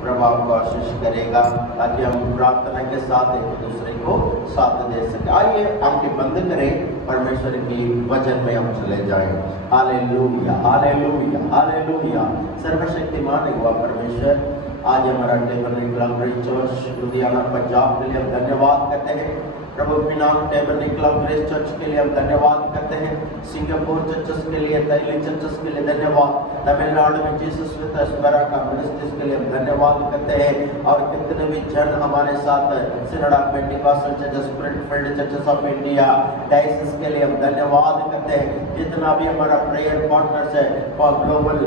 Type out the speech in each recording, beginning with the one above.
प्रभु आपको आशीष करेगा ताकि हम प्रार्थना के साथ एक दूसरे को साथ दे सके। आइए आंखें बंद करें, परमेश्वर की वचन में हम चले जाएं। Hallelujah, hallelujah, hallelujah. सर्वशक्तिमान हुआ परमेश्वर, आज हमारा टेबरनेकल चर्च लुधियाना पंजाब के लिए हम धन्यवाद करते हैं। प्रभु पिनांग टेबरनेकल ग्रेस चर्च के लिए हम धन्यवाद करते हैं। सिंगापुर चर्चेस के लिए, दिल्ली चर्चेस के लिए धन्यवाद। तमिलनाडु में जीसस विद अस का मिनिस्ट्रीज के लिए हम धन्यवाद करते हैं। और कितने भी जन हमारे साथ synod of Pentecostal churches, spirit filled churches of India, diocese के लिए हम धन्यवाद करते हैं। जितना भी हमारा प्रेयर पार्टनर्स है फॉर ग्लोबल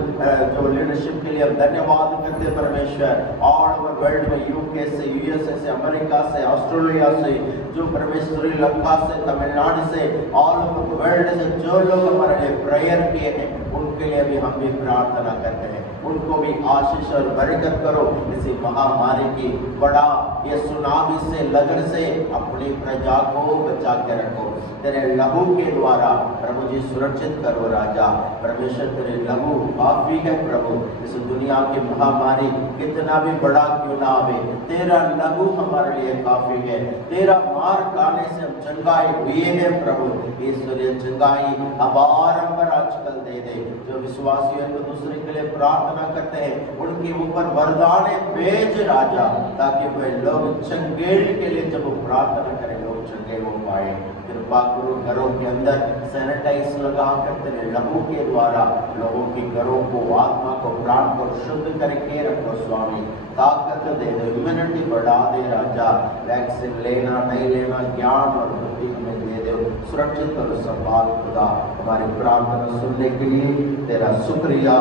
जो लीडरशिप के लिए हम धन्यवाद करते हैं परमेश्वर। ऑल ओवर वर्ल्ड में, यूके से, यूएसए से, अमेरिका से, ऑस्ट्रेलिया से, जो परमेश्वर श्रीलंका से, तमिलनाडु से, ऑल ओवर वर्ल्ड से जो लोग हमारे लिए प्रेयर किए हैं उनके लिए भी हम भी प्रार्थना करते हैं। उनको भी आशीष और बरकत करो। इसी महामारी की बड़ा ये सुनामी से, लगन से अपनी प्रजा को बचा के रखो। तेरे लहू के द्वारा प्रभु जी सुरक्षित करो राजा। परमेश्वर तेरे लहू काफी है प्रभु। इस दुनिया की महामारी कितना भी बड़ा क्यों ना आवे, तेरा लहू हमारे लिए काफी है। तेरा मार खाने से हम चंगाई हुए हैं प्रभु। ईश्वरीय चंगाई अबारंबार आजकल दे दे। जो विश्वासी है तो दूसरे के लिए प्रार्थना करते हैं, उनके ऊपर वरदान भेज राजा, ताकि वे लोग चंगेल के लिए जब वो प्रार्थना करें लोग चंगे हो पाए। कृपा करो, घरों के अंदर सैनिटाइज लगा कर तेरे लहू के द्वारा लोगों के घरों को, आत्मा को, प्राण को शुद्ध करके रखो स्वामी। ताकत दे दो, इम्यूनिटी बढ़ा दे राजा। वैक्सीन लेना नहीं लेना ज्ञान और बुद्धि में दे दो। सुरक्षित और संभाल खुदा। हमारी प्रार्थना सुनने के लिए तेरा शुक्रिया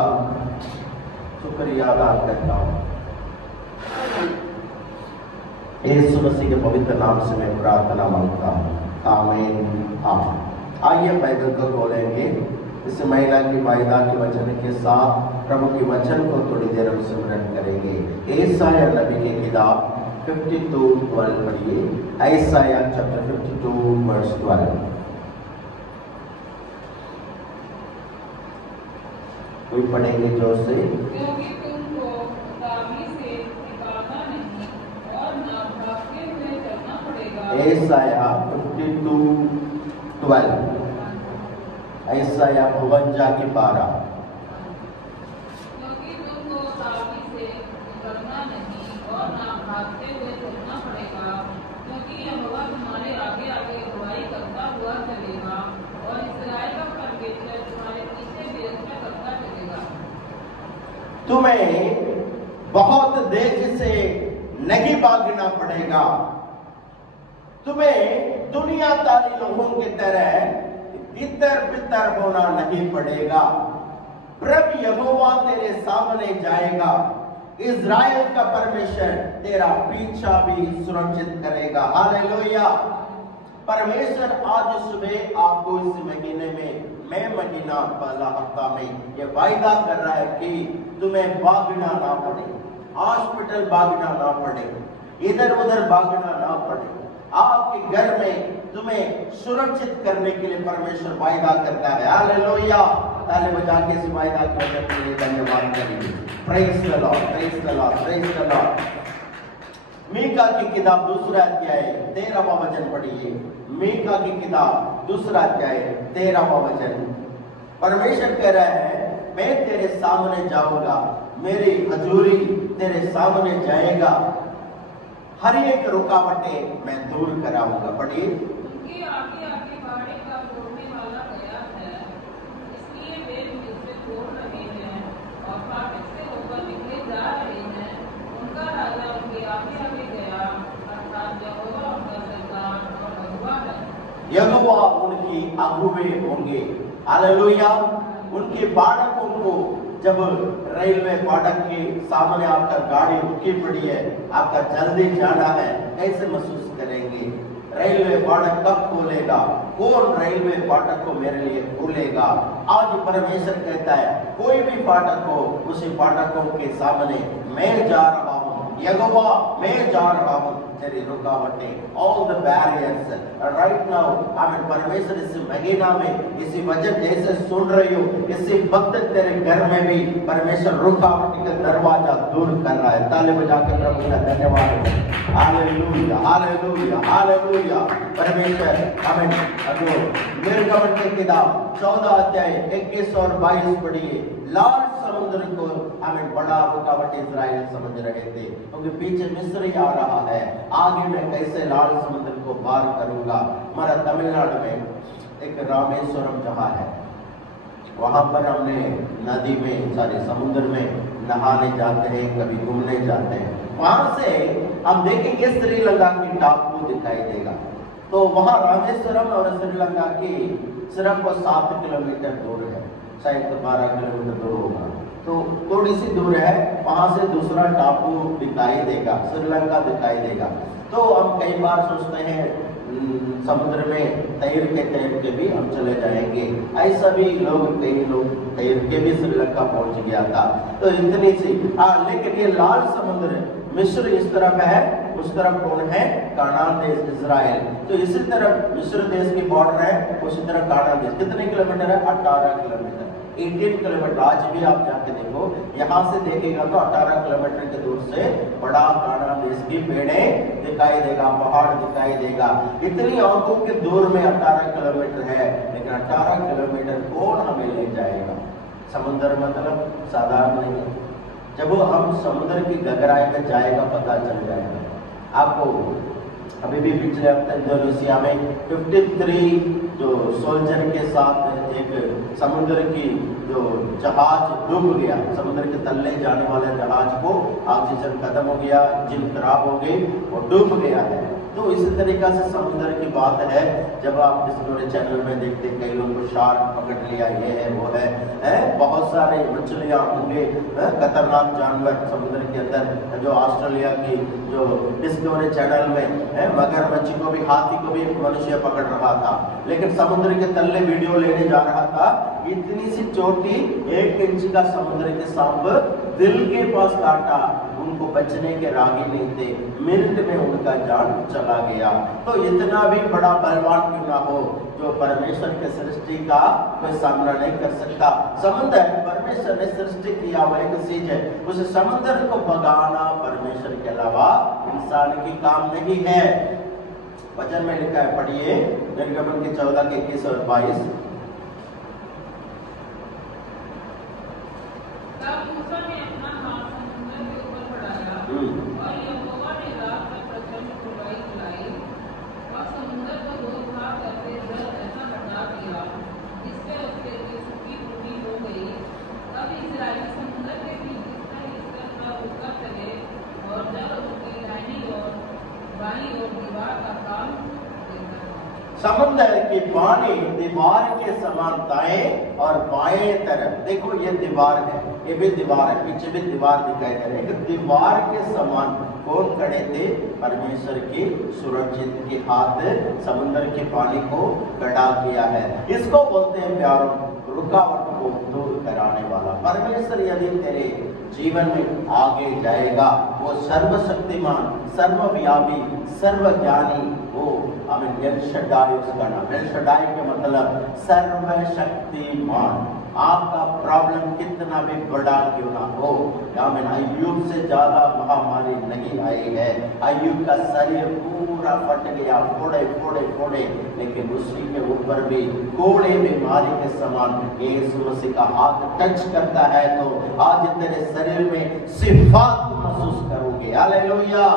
अदा करता हूँ। यीशु मसीह के पवित्र नाम से मैं प्रार्थना मांगता हूँ, आमीन, आमीन। आइए बाइबल को खोलेंगे। इस महिला की वायदा के वचन के साथ प्रभु के वचन को थोड़ी देर हम स्मरण करेंगे। यशायाह नबी की किताब 52:12 पढ़िए। यशायाह चैप्टर 52 वर्स 12। कोई पढ़ेंगे जोर से। क्योंकि तुमको ताबी से निकालना नहीं और न भागते हुए चलना पड़ेगा। यशायाह 52:12। यशायाह 52:12। क्योंकि तुमको ताबी से निकलना नहीं और न भागते हुए चलना पड़ेगा, क्योंकि यहोवा तुम्हारे आगे आगे अगुवाई करता हुआ चलेगा और इस्राएल का परमेश्वर तुम्हारे पीछे व्यवस्था करता चलेगा। तुम्हें बहुत तेजी से नहीं भागना पड़ेगा। तुम्हें दुनियादारी लोगों की तरह इधर बितर होना नहीं पड़ेगा। प्रभु यहोवा तेरे सामने जाएगा। इज़राइल का परमेश्वर तेरा पीछा भी सुरक्षित करेगा। हालेलुया। परमेश्वर आज सुबह आपको इस महीने में, मैं महीना पहला हफ्ता में ये वायदा कर रहा है कि तुम्हें भागना ना पड़े, हॉस्पिटल भागना ना पड़े, इधर उधर भागना ना पड़े। आपके घर में तुम्हें सुरक्षित करने के लिए परमेश्वर वायदा करता है। हालेलुया। ताली बजा के इस वायदा के वचन के लिए धन्यवाद करेंगे। Praise the Lord, praise the Lord, praise the Lord. Micah की किताब 2 अध्याय 13वां वचन पढ़िए। मीका की किताब 2 अध्याय 13वां वचन। परमेश्वर कह रहा है, मैं तेरे सामने जाऊंगा, मेरी हजूरी तेरे सामने जाएगा, हर एक रुकावटें मैं दूर कराऊंगा। पढ़िए। उनके आगे आगे बाड़े का तोड़ने वाला गया है, इसलिए वे मुझसे तोड़ रहे हैं और फाटक से होकर निकले जा रहे हैं। उनका राजा उनके आगे आगे गया, अर्थात यहोवा उनका सरदार और अगुवा है। यहोवा उनकी अगुवे होंगे। हालेलुया। उनके बाड़कों को, जब रेलवे फाटक के सामने आपका गाड़ी रुकी पड़ी है, आपका जल्दी जाना है, कैसे महसूस करेंगे? रेलवे फाटक कब खोलेगा? कौन रेलवे फाटक को मेरे लिए खोलेगा? आज परमेश्वर कहता है, कोई भी फाटक हो, उसी फाटकों के सामने मैं जा रहा हूँ, यहोवा मैं जा रहा हूँ तेरी रुकावटें, all the barriers right now, आमीन। परमेश्वर इस महीना में इसी वचन जैसे सुन रही हो, इसी वक्त तेरे घर में भी परमेश्वर रुकावट का दरवाजा दूर कर रहा है। ताली बजा के प्रभु का धन्यवाद हो। Hallelujah, hallelujah, hallelujah. परमेश्वर आमीन। अगो निर्गमन की किताब 14 अध्याय 21 और 22 पढ़िए। लाल समुद्र को हमें बड़ा रुकावट इस्राएल समझ रहे थे, क्योंकि पीछे मिस्र आ रहा है, आगे मैं कैसे लाल समुद्र को पार करूंगा। हमारा तमिलनाडु में एक रामेश्वरम जहाँ है, वहां पर हमने नदी में सारे समुद्र में नहाने जाते हैं, कभी घूमने जाते हैं। वहां से हम देखेंगे श्रीलंका की टापू दिखाई देगा। तो वहां रामेश्वरम और श्रीलंका की सिर्फ 7 किलोमीटर दूर है, शायद 12 किलोमीटर दूर होगा। तो थोड़ी सी दूर है, वहां से दूसरा टापू दिखाई देगा, श्रीलंका दिखाई देगा। तो हम कई बार सोचते हैं समुद्र में तैर के भी हम चले जाएंगे। ऐसा भी कई लोग तैर के भी श्रीलंका पहुंच गया था। तो इतनी सी लेकिन ये लाल समुद्र मिस्र इस तरफ है, उस तरफ कौन है? कानान देश, इजराइल। तो इसी तरफ मिस्र देश की बॉर्डर है, उसी तरफ कानान देश। कितने किलोमीटर है? 18 किलोमीटर, 18 किलोमीटर। आज भी आप जाके देखो, यहाँ से देखेगा तो 18 किलोमीटर के दूर से बड़ा कानान देश की पेड़ें दिखाई देगा, पहाड़ दिखाई देगा। इतनी आंखों के दूर में 18 किलोमीटर है, लेकिन 18 किलोमीटर कौन हमें ले जाएगा? समुद्र मतलब साधारण नहीं है। जब हम समुद्र की गहराई में जाएगा पता चल जाएगा आपको। अभी भी पिछले हफ्ते इंडोनेशिया में 53 जो सोल्जर के साथ एक समुद्र की जो जहाज डूब गया, समुद्र के तले जाने वाले जहाज को ऑक्सीजन खत्म हो गया, इंजन खराब हो गई, वो डूब गया है। तो इसी तरीका से समुद्र की बात है। जब आप डिस्कवरी चैनल में देखते कई लोग को शार्क पकड़ लिया, ये है वो है बहुत सारे मछलियां होंगे, खतरनाक जानवर समुद्र के अंदर। जो ऑस्ट्रेलिया की जो डिस्कवरी चैनल में मगरमच्छ को भी, हाथी को भी मनुष्य पकड़ रहा था, लेकिन समुद्र के तले वीडियो लेने जा रहा था। इतनी सी चोटी 1 इंच का समुद्र के सांप दिल के पास काटा, उनको बचने के राही नहीं थे, मिनट में उनका जान चला गया। तो इतना भी बड़ा बलवान क्यों ना हो, जो परमेश्वर के सृष्टि का कोई सामना नहीं कर सकता। समुद्र परमेश्वर ने सृष्टि किया हुआ एक चीज है, उस समुद्र को भगाना परमेश्वर के अलावा इंसान की काम नहीं है। वचन में लिखा है, पढ़िए निर्गमन के 14 के 21 और 22। और यहोवा ने रात तक प्रचंड तूफान चलाई और समुद्र को 2 भाग करके जल ऐसा हटा दिया जिससे उसके लिए सूखी भूमि हो गई। तब इस्राएली समुद्र के बीच इसका होकर चले और जल उसके दाहिनी ओर बाईं ओर दीवार का काम देता था। समुद्र की पानी दीवार के समान दाएं और बाएं तरफ, देखो ये दीवार है, ये भी दीवार है, पीछे भी दीवार दिखाई दे रही है। दीवार के समान कौन खड़े थे? परमेश्वर की सुरक्षित के हाथ समुद्र के पानी को खड़ा किया है। इसको बोलते हैं प्यारों, रुकावट को दूर कराने वाला। परमेश्वर यदि तेरे जीवन में आगे जाएगा, वो सर्वशक्तिमान, सर्वव्यापी, सर्वज्ञानी, वो हमें एल शड्डाई उसका नाम। एल शड्डाई का मतलब सर्वशक्तिमान। आपका प्रॉब्लम कितना भी बड़ा क्यों ना हो, आमीन, अय्यूब से ज्यादा महामारी नहीं आई है। अय्यूब का शरीर पूरा फट गया, फोड़े फोड़े फोड़े, लेकिन उसी के ऊपर भी कोड़े बीमारी के समान यीशु मसीह का हाथ टच करता है, तो आज तेरे शरीर में शिफा महसूस करोगे। हालेलुया।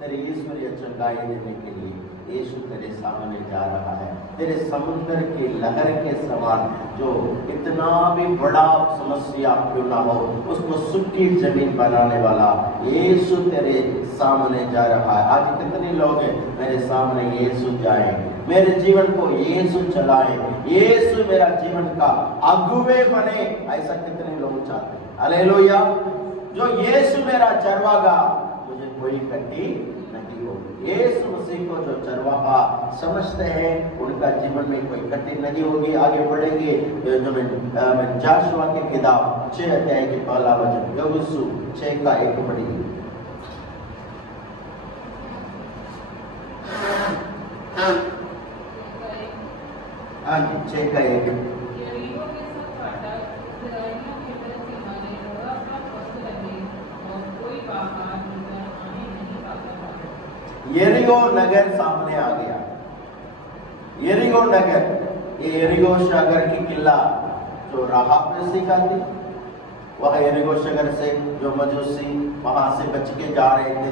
तेरे ईश्वरीय चंगाई देने के लिए यीशु तेरे सामने जा रहा है। तेरे समुद्र की लहर के समान, जो इतना भी बड़ा समस्या क्यों ना हो, उसको सूखी जमीन बनाने वाला यीशु तेरे सामने जा रहा है। आज कितने लोग हैं मेरे सामने यीशु जाए, मेरे जीवन को यीशु चलाए, यीशु मेरा जीवन का अगुवे बने, ऐसा कितने लोग चाहते हैं। हालेलुया। जो यीशु मेरा चरवागा, मुझे कोई कटी नहीं होगी। यीशु मसीह को जो चरवाहा समझते हैं उनका जीवन में कोई कठिन नहीं होगी। आगे बढ़ेंगे जो जाशुआ की किताब 6 अध्याय के पहला वचन, यहोशू 6 का 1 पढ़िए। हाँ जी, 6 का 1। यरीहो के सब फाटक इस्राएलियों के दल सीमाएं लगातार बंद रहे और कोई बाहर नजर आने नहीं पाता था। यरीहो नगर सामने आ गया। यरीहो नगर, ये यरीहो शहर की किला जो राहाब ने सीखा थी, वह यरीहो शहर से जो मजूसी वहां से बच के जा रहे थे।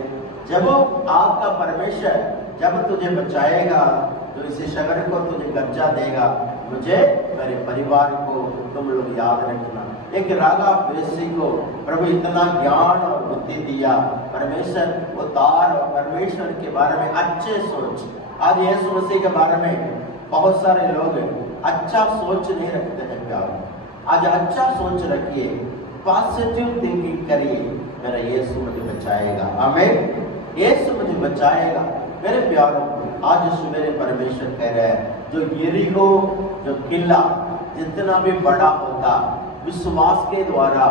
जब आपका परमेश्वर जब तुझे बचाएगा तो इसी शहर को तुझे कब्जा देगा, मुझे मेरे परिवार को तुम लोग याद रखना। एक रागाब वेश्या को प्रभु इतना ज्ञान और बुद्धि दिया, परमेश्वर उतार और परमेश्वर के बारे में अच्छे सोच। आज यीशु मसीह के बारे में बहुत सारे लोग अच्छा सोच नहीं रखते हैं प्यार। आज अच्छा सोच रखिए, पॉजिटिव थिंकिंग करिए, मेरा यीशु मुझे बचाएगा, आमीन, यीशु मुझे बचाएगा। मेरे प्यारों, आज सवेरे परमेश्वर कह रहा है जो यरीहो जो किला जितना भी बड़ा होता, विश्वास के द्वारा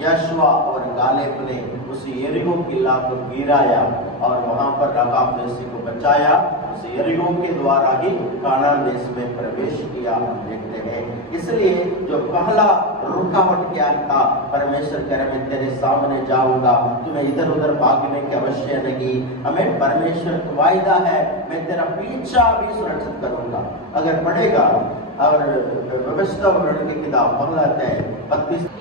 यशवा और गालेब ने उस यरीहो किला को गिराया और वहां पर रागाब वेश्या को बचाया। उस यरीहो के द्वारा ही कानान देश में प्रवेश किया हम देखते हैं। इसलिए जो पहला रुकावट क्या था, परमेश्वर कह रहे मैं तेरे सामने जाऊंगा, तुम्हें इधर उधर भागने की आवश्यक नहीं। हमें परमेश्वर का वायदा है, मैं तेरा पीछा भी सुरक्षित करूंगा। अगर पढ़ेगा और व्यवस्था वर्णन की किताब पहला अध्याय 32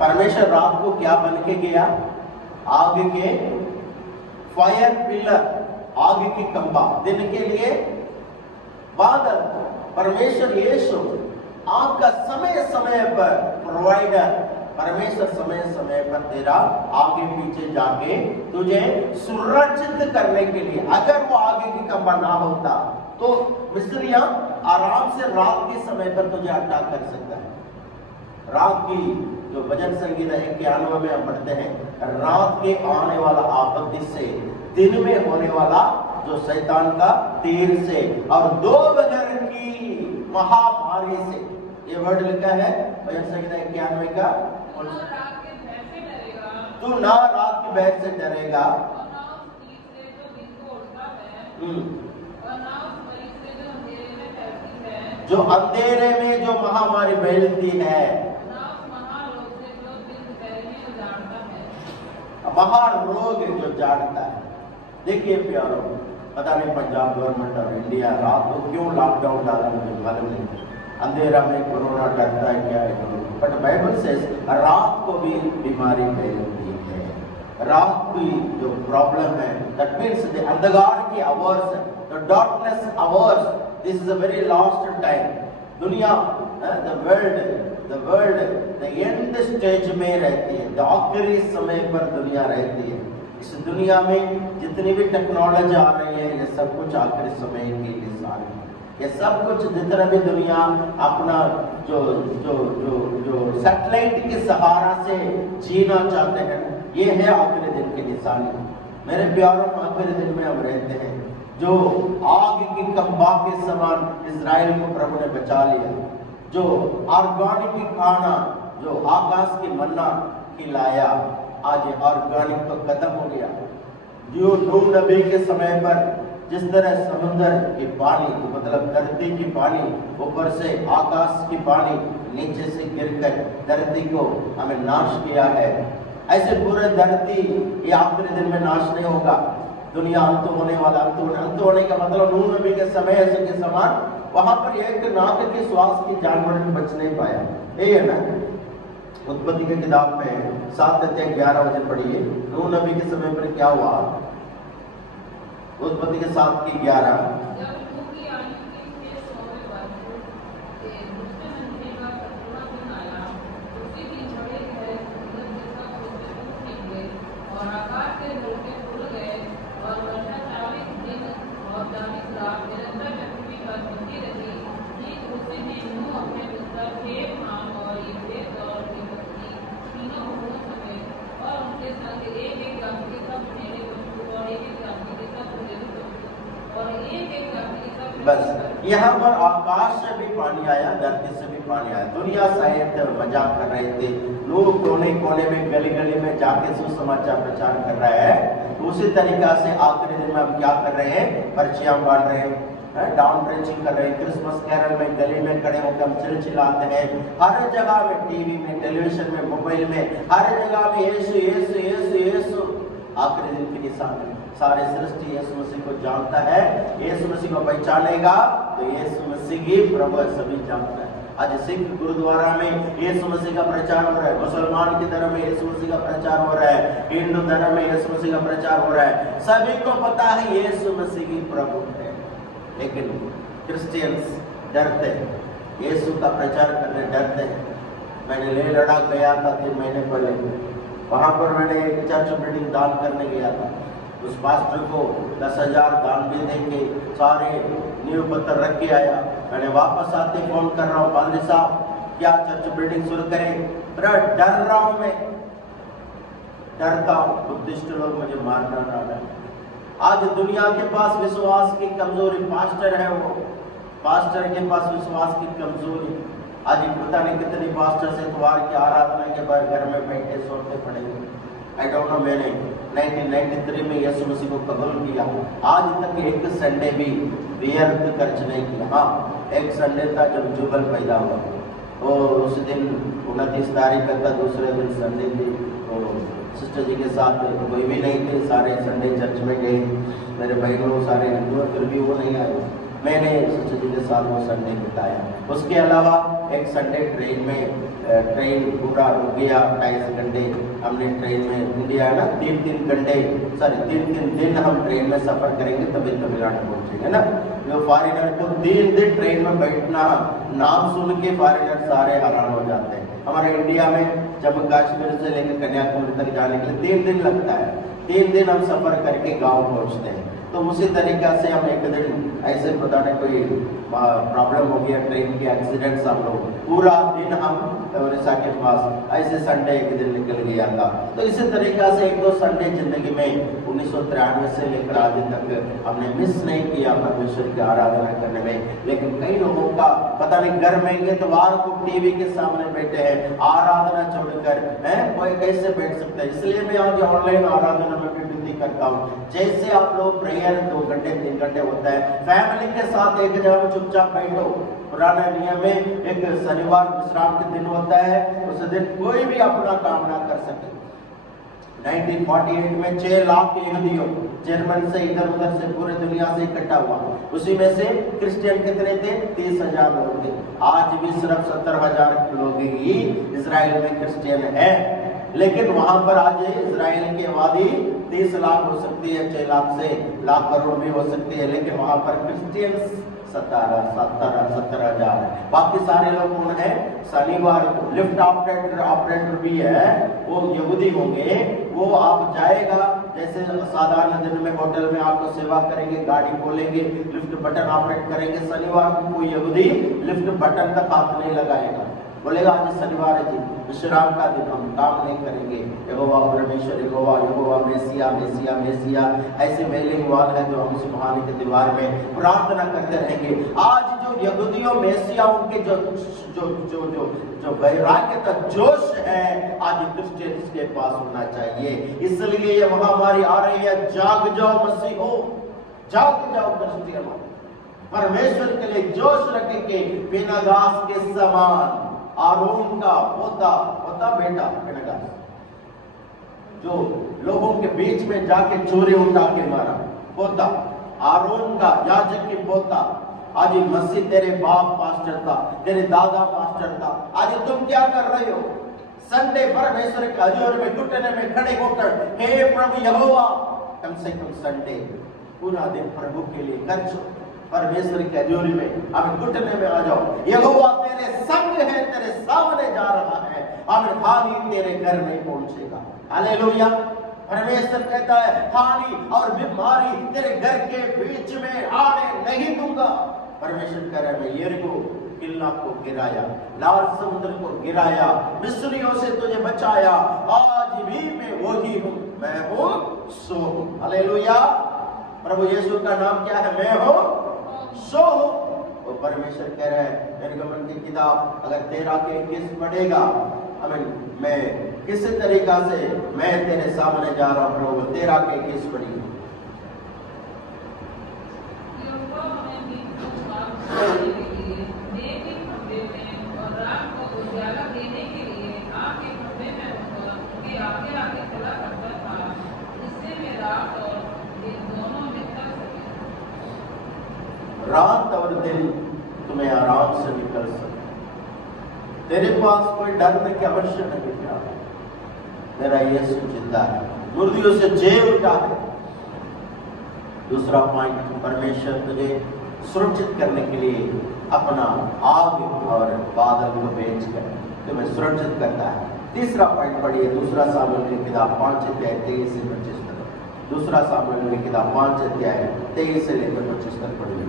परमेश्वर रात को क्या बन के गया? आग के फायर पिलर, आग की खंभा। दिन के लिए बादल। परमेश्वर यीशु आग का समय समय पर प्रोवाइडर। परमेश्वर समय समय पर तेरा आगे पीछे जाके तुझे सुरक्षित करने के लिए, अगर वो आगे की खंभा ना होता तो मिस्रियां आराम से रात के समय पर तुझे अटैक कर सकता है। रात की जो भजन संगीत 91 में हम पढ़ते हैं, रात के आने वाला आपत्ति से, दिन में होने वाला जो शैतान का तीर से और 2 बजर की महामारी से। ये वर्ड लिखा है भजन संगीत 91 का, तू ना रात के भय से डरेगा जो अंधेरे में जो महामारी फैलती है, महारोग जो जानता है। देखिए प्यारो, पता नहीं पंजाब गवर्नमेंट और इंडिया रात को क्यों लॉकडाउन डाला मुझे मालूम नहीं। अंधेरा में कोरोना डरता है क्या है, बट बाइबल से रात को भी बीमारी फैलती है। रात की जो प्रॉब्लम है, दैट मीन्स द अंधकार की hours, the darkness hours, this is a very last time. दुनिया द वर्ल्ड एंड स्टेज में रहती है, आखिरी समय पर दुनिया रहती है। इस दुनिया में जितनी भी टेक्नोलॉजी आ रही है, ये सब कुछ आखिरी समय की निशान है। ये सब कुछ जितना भी दुनिया अपना जो जो जो जो सैटेलाइट के सहारा से जीना चाहते हैं, ये है आखिरी दिन की निशानी। मेरे प्यारों, आखिरी दिन में हम रहते हैं। जो आग की खंभा के समान इजराइल को प्रभु ने बचा लिया, जो ऑर्गेनिक खाना जो आकाश की मन्ना खिलाया, आज ऑर्गेनिक तो खत्म हो गया। जो नूह नबी के समय पर जिस तरह समुद्र की पानी, मतलब धरती की पानी ऊपर से, आकाश की पानी नीचे से गिरकर धरती को हमें नाश किया है, ऐसे पूरे धरती ये आखिरी दिन में नाश नहीं होगा। दुनिया अंत होने वाला, अंत होने का मतलब नूह नबी के समय ऐसे के समान वहां पर एक नाक के श्वास की जानवर भी बच नहीं पाया। यही है ना, उत्पत्ति की किताब में 7 अध्याय 11 वचन पढ़िए। नूह नबी के समय पर क्या हुआ? उत्पत्ति के 7 की 11। बस यहाँ पर आकाश से भी पानी आया, धरती से भी पानी आया। दुनिया साहिब थे और मजाक कर रहे थे, लोग कोने कोने में गली गली में जाके सुसमाचार प्रचार कर रहा है। उसी तरीका से आखिरी दिन में हम क्या कर रहे हैं, पर्चियां बांट रहे हैं, डाउन प्रेचिंग कर रहे हैं, क्रिसमस कैरल में गली में खड़े होकर हम चिल्लाते हैं। हर जगह में, टीवी में, टेलीविजन में, मोबाइल में, हर जगह में यीशु यीशु यीशु यीशु। आखिरी दिन के निशान में सारे सृष्टि यीशु मसीह को जानता है, यीशु मसीह को पहचानेगा तो यीशु मसीह ही प्रभु सभी जानता है। आज सिख गुरुद्वारा में यीशु मसीह का प्रचार हो रहा है, मुसलमान के धर्म में यीशु मसीह का प्रचार हो रहा है, हिंदू धर्म में यीशु मसीह का प्रचार हो रहा है। सभी को पता है यीशु मसीह ही प्रभु है, लेकिन क्रिश्चियंस डरते हैं, यीशु का प्रचार करने डरते हैं। मैंने ले लद्दाख गया था 3 महीने पहले, वहां पर मैंने एक चर्च बिल्डिंग दान करने गया था। उस पास्टर को 10,000 दान भी देके सारे नींव पत्थर रख के आया। मैंने वापस आते फोन कर रहा हूँ, पादरी साहब क्या चर्च बिल्डिंग शुरू करें? डर रहा हूं, मैं डरता हूँ, बुद्धिस्ट लोग मुझे मारना ना है। आज दुनिया के पास विश्वास की कमजोरी, पास्टर है वो, पास्टर के पास विश्वास की कमजोरी। आज पता नहीं कितनी पास्टर से इतवार की आराधना के बाद घर में बैठे सोते पड़ेंगे। आई डोंट नो, मैंने 1993 में यीशु मसीह को कबूल किया, आज तक एक संडे भी व्यर्थ खर्च नहीं किया। हाँ, एक संडे था जब जुबल पैदा हुआ, और उस दिन 29 तारीख का था, दूसरे दिन संडे थी। तो सिस्टर जी के साथ कोई भी नहीं थे, सारे संडे चर्च में गए, मेरे भाई लोग सारे हिंदू, फिर भी वो नहीं आए। मैंने सिस्टर जी के साथ वो संडे बिताया। उसके अलावा एक संडे ट्रेन में, ट्रेन पूरा रुक गया, 28 घंटे हमने ट्रेन में, इंडिया है ना, 3 दिन हम ट्रेन में सफर करेंगे तभी तमिलनाडु पहुंचेंगे ना। जो फॉरेनर को 3 दिन ट्रेन में बैठना, नाम सुन के फॉरेनर सारे हैरान हो जाते हैं। हमारे इंडिया में जम्मू कश्मीर से लेकर कन्याकुमारी तक जाने के लिए 3 दिन लगता है, 3 दिन हम सफर करके गाँव पहुँचते हैं। तो उसी तरीका से हम एक दिन ऐसे पता नहीं कोई प्रॉब्लम हो गया, ट्रेन के एक्सीडेंट, हम लोग पूरा दिन हम ओडिशा के पास ऐसे संडे एक दिन निकल गया था। तो इसी तरीका से 1-2 संडे जिंदगी में 1993 से लेकर आज तक हमने मिस नहीं किया परमेश्वर की आराधना करने में। लेकिन कई लोगों का पता नहीं, घर में इतवार को टीवी के सामने बैठे हैं, आराधना छोड़कर है, कोई कैसे बैठ सकता है। इसलिए मैं आज ऑनलाइन आराधना में भी विनती करता हूँ, जैसे आप लोग प्रेयर 2 घंटे 3 घंटे होता है, फैमिली के साथ एक जगह में चुपचाप बैठो। पुराने नियम में एक शनिवार विश्राम के दिन होता है, उस दिन कोई भी अपना काम ना कर सके। 1948 में 6 लाख यहूदियों जर्मन से इधर उधर से पूरे दुनिया से इकट्ठा हुआ, उसी में से क्रिश्चियन कितने थे? 30,000 लोग थे। आज भी सिर्फ 70,000 लोग ही इजराइल में क्रिश्चियन है, लेकिन वहां पर आज इजराइल की आबादी 30 लाख हो सकती है, 6 लाख से लाख करोड़ भी हो सकती है, लेकिन वहां पर क्रिश्चियंस 70,000 है। बाकी सारे लोग कौन है? शनिवार को लिफ्ट ऑपरेटर भी है, वो यहूदी होंगे। वो आप जाएगा, जैसे साधारण दिन में होटल में आपको सेवा करेंगे, गाड़ी खोलेंगे, लिफ्ट बटन ऑपरेट करेंगे। शनिवार को कोई यहूदी लिफ्ट बटन तक हाथ नहीं लगाएगा, बोलेगा आज शनिवार है जी, विश्राम का दिन, हम काम नहीं करेंगे। यहोवा परमेश्वर, यहोवा यहोवा, मेसिया मेसिया मेसिया, ऐसे मेलिंग वाल है जो हम सुबहानी के दीवार में प्रार्थना करते रहेंगे। आज जो यहूदियों मेसिया उनके जो जो जो जो जो वैराग्य का जोश है, आज क्रिश्चियंस के पास होना चाहिए। इसलिए ये महामारी आ रही है, जाग जाओ मसीहो, जाग जाओ क्रिश्चियनों, परमेश्वर के लिए जोश रखेंगे। फिनहास के समान आरोन का पोता बेटा फिनहास, जो लोगों के बीच में जाके चोरी उठा के मारा, पोता आरोन का, याजक की पोता। आज मसीह तेरे बाप पास्टर था, तेरे दादा पास्टर था, आज तुम क्या कर रहे हो? संडे परमेश्वर के हजूर में घुटने में खड़े होकर, हे प्रभु यहोवा, कम से कम संडे पूरा दिन प्रभु के लिए खर्च, परमेश्वर की हजूरी में अब घुटने में आ जाओ। यहोवा तेरे संग है, तेरे सामने जा रहा है, अब हानि तेरे घर नहीं पहुंचेगा। हालेलुया। परमेश्वर कहता है हानि और बीमारी तेरे घर के बीच में आने नहीं दूंगा। परमेश्वर कह रहा है मैं यरीहो किला को गिराया, लाल समुद्र को गिराया, मिस्रियों से तुझे बचाया, आज भी मैं वही हूँ, मैं हूँ सो हूँ। हालेलुया। प्रभु यीशु का नाम क्या है? मैं हूँ सो हो। वो परमेश्वर कह रहा है निर्गमन की किताब अगर 13 के 21 पढ़ेगा, मैं किस तरीका से मैं तेरे सामने जा रहा हूँ। 13 के 21 पढ़ी। रात और दिन तुम्हें आराम से निकल सके, तेरे पास कोई डरने की आवश्यकता नहीं क्या। मेरा यीशु जिंदा है, मुर्दियों से जी उठा है। दूसरा पॉइंट, परमेश्वर तुझे सुरक्षित करने के लिए अपना आग और बादल को भेजकर तुम्हें सुरक्षित करता है। तीसरा पॉइंट पढ़िए, दूसरा सामुएल की किताब 5 अध्याय 23 से 25 तक। दूसरा सामुएल की किताब 5 अध्याय 23 से लेकर 25 तक पढ़िए।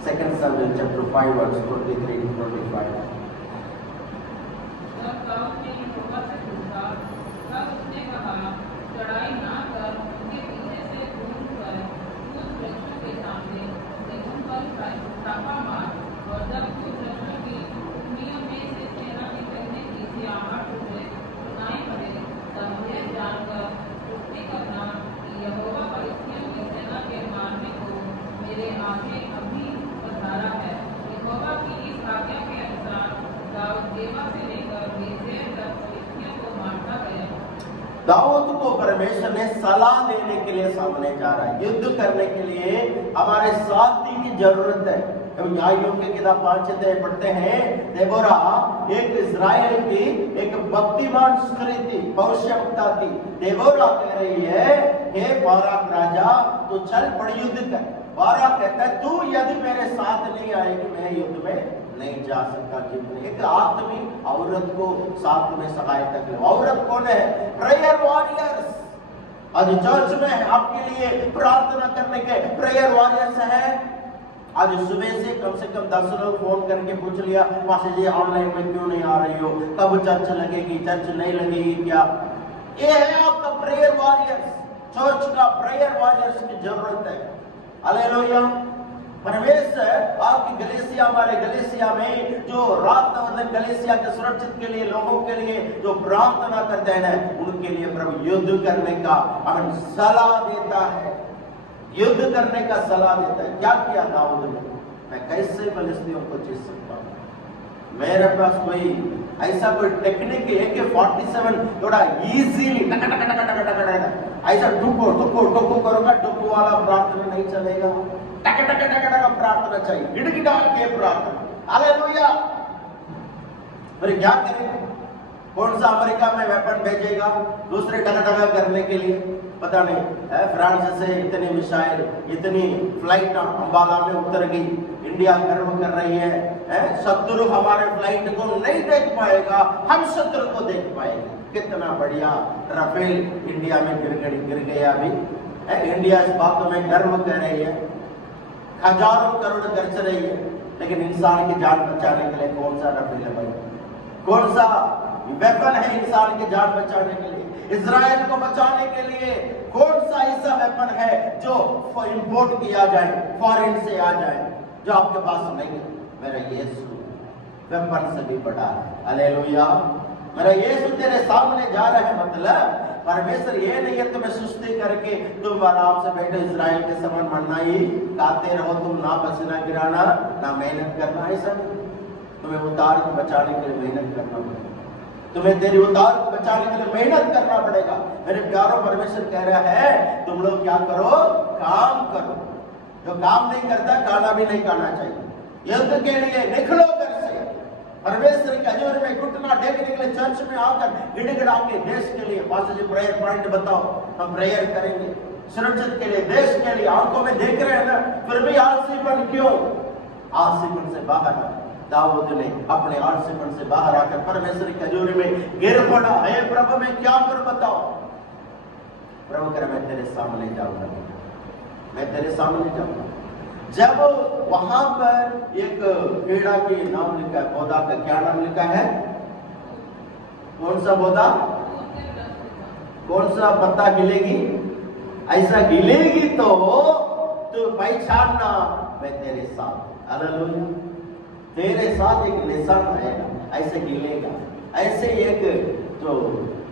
2 Samuel chapter 5 verse 23 to 25। जब दाऊद ने यहोवा से पूछा, तब उसने कहा, चढ़ाई ना कर, उनके पीछे से घूमकर उस वृक्ष के सामने से उन पर छापा मार, और जब उस वृक्ष की उंगलियों में से सेना निकलने की सियाहट तुझे सुनाई पड़े, तब यह जानकर पुष्टि करना कि यहोवा फलिस्तियों की सेना के मारने को मेरे आगे अभी पधारा है। यहोवा की इस आज्ञा के अनुसार दाऊद गेबा से लेकर बेतेल तक फलिस्तियों को मारता गया। दाऊद को परमेश्वर ने सलाह देने के लिए सामने जा रहा है। युद्ध करने के लिए हमारे साथी की जरूरत है। न्यायों की किताब 5 अध्याय पढ़ते हैं, देबोरा एक इजराइल की एक भक्तिमान स्त्री थी, भविष्यवक्ता थी। देबोरा कह रही है, हे बाराक राजा तू चल पड़ युद्ध कर। बाराक कहता है तू यदि मेरे साथ नहीं आएगी मैं युद्ध में नहीं जा सकता। एक आदमी औरत को साथ में सहायता करे। औरत कौन है? Prayer warriors. आज चर्च में आपके लिए प्रार्थना करने के प्रेयर वॉरियर्स हैं। आज सुबह से कम 10 लोग फोन करके पूछ लिया, मासी जी ऑनलाइन में क्यों नहीं आ रही हो, कब चर्च लगेगी, चर्च नहीं लगेगी क्या? ये है आपका प्रेयर वॉरियर्स। चर्च का प्रेयर वॉरियर्स की जरूरत है। हालेलुया। परमेश्वर आपकी गलेसिया, हमारे गलेसिया में जो रात और दिन गलेसिया के सुरक्षित के लिए लोगों के लिए जो प्रार्थना करते हैं उनके लिए प्रभु युद्ध करने का हमें सलाह देता है। युद्ध करने का सलाह देता है। क्या किया दाऊद ने? मैं कैसे फिलिस्तीयों को जीत सकता हूं? मेरे पास कोई ऐसा कोई टेक्निक है कि 47 थोड़ा इजीली ऐसा टुको करूंगा, टुको वाला प्रार्थना नहीं चलेगा। टक प्रार्थना चाहिए, गिड़गिड़ा के प्रार्थना। हालेलुया। फिर क्या करें? कौन सा अमेरिका में वेपन भेजेगा दूसरे टका करने के लिए? पता नहीं। फ्रांस से इतनी मिसाइल, इतनी फ्लाइट अंबाला में उतर गई। इंडिया गर्व कर रही है, शत्रु हमारे फ्लाइट को नहीं देख पाएगा, हम शत्रु को देख पाएंगे। कितना बढ़िया राफेल इंडिया में गिर गया। अभी इंडिया इस बातों में गर्व कर रही है, हजारों करोड़ खर्च रही है, लेकिन इंसान की जान बचाने के लिए कौन सा राफेल है भाई? कौन सा वेपन है इंसान की जान बचाने के लिए? इजराइल को बचाने के लिए कौन सा ऐसा वेपन है जो इंपोर्ट किया जाए, फॉरेन से आ जाए, जो आपके पास नहीं है? मेरा यीशु वेपन से भी बड़ा है। हालेलुया। मेरा यीशु तेरे सामने जा रहा है। मतलब परमेश्वर ये नहीं है तुम्हें सुस्ती करके तुम आराम से बैठे इजराइल के समान मनाई गाते रहो, तुम ना पसीना गिराना ना मेहनत करना। ऐसा नहीं। तुम्हें उतार को बचाने के लिए मेहनत करना पड़ेगा। तुम्हें तेरी उतार को बचाने के लिए मेहनत करना पड़ेगा। मेरे प्यारों, परमेश्वर कह रहा है तुम लोग क्या करो? काम करो। जो काम नहीं करता खाना भी नहीं खाना चाहिए। युद्ध के लिए निकलो घर से। परमेश्वर के हजूर में घुटना टेकने के लिए चर्च में आकर गिड़गिड़ा के देश के लिए पास्टर जी प्रेयर पॉइंट बताओ, हम प्रेयर करेंगे सुरक्षित के लिए, देश के लिए। आंखों में देख रहे हैं ना, फिर भी आलसीपन क्यों? आलसीपन से बाहर आ। दाऊद ने अपने आलसीपन से बाहर आकर परमेश्वर की हजूरी में गिर पड़ा। हे प्रभु मैं क्या करूं बताओ? प्रभु कह मैं तेरे सामने जाऊंगा, मैं तेरे सामने जाऊंगा। जब वहां पर एक पेड़ा के नाम लिखा है, पौधा का क्या नाम लिखा है? कौन सा पौधा? कौन सा पत्ता गिलेगी? ऐसा गिलेगी तो तो पहचानना मैं तेरे साथ, हालेलुया, तेरे साथ एक निशान आएगा, ऐसे गिलेगा, ऐसे एक जो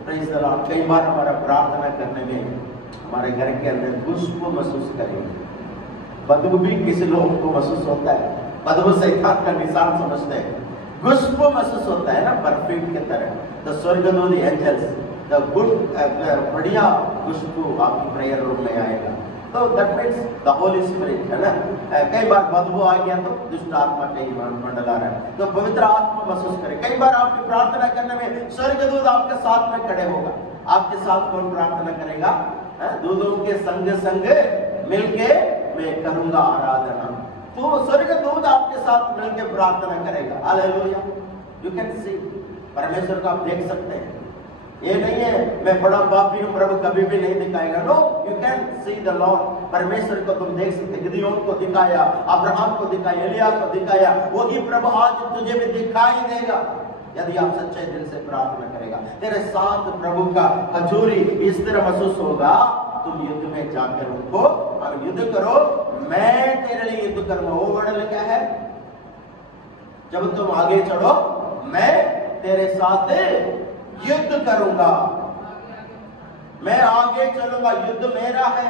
प्रेज़ द लॉर्ड। कई बार हमारा प्रार्थना करने में हमारे घर के अंदर खुशबू महसूस करेंगे, बदबू भी किसी लोगों को महसूस होता है, बदबू शैतान का निशान समझते हैं, खुशबू महसूस होता है ना परफ्यूम की तरह। द स्वर्गदूत एंजल्स द गुड बढ़िया खुशबू आपकी प्रेयर रूम में आएगा, तो that means the Holi spirit है ना। कई बार बदबू आ गया तो दुष्ट आत्मा कहीं मंडला रहा है, तो पवित्र आत्मा महसूस करे। कई बार आपकी प्रार्थना करने में स्वर्गदूत आपके साथ में खड़े होगा। आपके साथ कौन प्रार्थना करेगा? दूतों के संग संग मिलके मैं करूंगा आराधना, तो स्वर्गदूत आपके साथ मिलकर प्रार्थना करेगा, हालेलुया। यू कैन सी, परमेश्वर को आप देख सकते हैं। ये नहीं है मैं बड़ा पापी हूं, प्रभु कभी भी नहीं दिखाएगा, no, you can see the Lord. परमेश्वर को तुम देख सकते। गिदयोन को दिखाया, अब्राहम को दिखाया, एलिया को दिखाया, वही प्रभु आज तुझे भी दिखाई देगा यदि आप सच्चे दिल से प्रार्थना करेगा। तेरे साथ प्रभु का हजूरी इस तरह महसूस होगा, तुम युद्ध में जाकर उनको और युद्ध करो, मैं तेरे लिए युद्ध करूंगा। वो वर्ड क्या है? जब तुम आगे चढ़ो मैं तेरे साथ युद्ध करूंगा, मैं आगे चलूंगा, युद्ध मेरा है,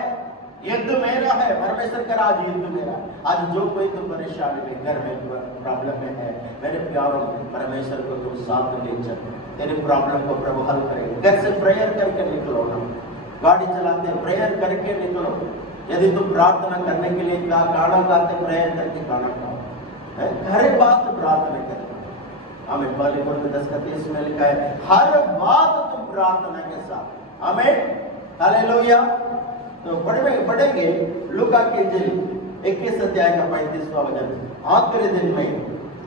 युद्ध मेरा है। परमेश्वर का आज युद्ध मेरा। आज जो कोई तुम परेशानी में, घर में प्रॉब्लम में है, मेरे प्यारों, परमेश्वर को तुम साथ ले चलो, तेरे प्रॉब्लम को प्रभु हल करेगा। घर से प्रेयर करके निकलो ना, गाड़ी चलाते प्रेयर करके निकलो। यदि तुम प्रार्थना करने के लिए गाना गाते, प्रेयर करके गाना गाओ, हर बात प्रार्थना करो। हमें पहले कोरिन्थियों 10:30 में लिखा है, हर बात तुम प्रार्थना के साथ, आमीन, हालेलुया। तो पढ़ेंगे लूका की इंजील 21 अध्याय का 35वां वचन। आखिरी दिन में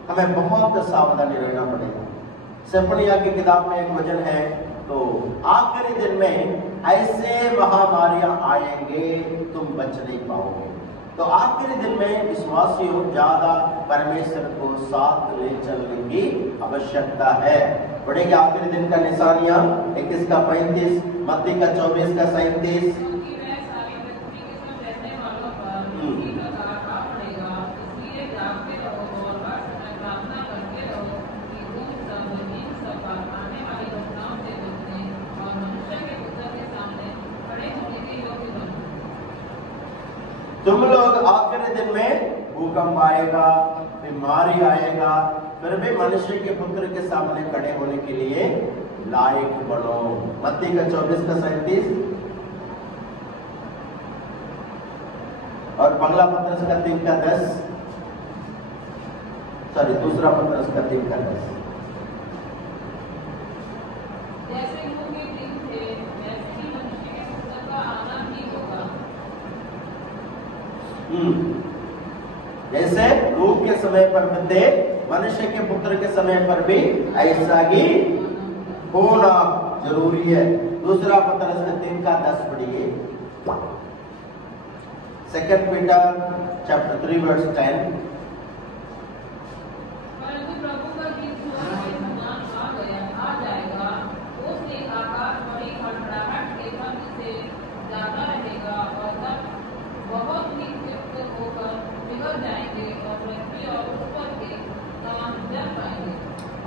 हमें बहुत सावधानी रहना पड़ेगा। सेफनिया की किताब में एक वचन है, तो आखिरी दिन में ऐसे महामारियां आएंगे तुम बच नहीं पाओगे। तो आखिरी दिन में विश्वासियों ज्यादा परमेश्वर को साथ ले चलने की आवश्यकता है। पढ़ेंगे आखिरी दिन का निशानियां 21 का 35, मत्ती का 24 का 37। तुम लोग आखिरी दिन में भूकंप आएगा, बीमारी आएगा, फिर भी मनुष्य के पुत्र के सामने खड़े होने के लिए लायक बनो। मत्ती का 24 का 37 और पहला पत्रस का 3 का 10, सॉरी दूसरा पत्रस का 3 का 10। जैसे नूह के समय पर बंदे, मनुष्य के पुत्र के समय पर भी ऐसा ही होना जरूरी है। दूसरा पत्रस 3 का 10 पढ़िए। 2 पीटर चैप्टर 3 वर्स 10।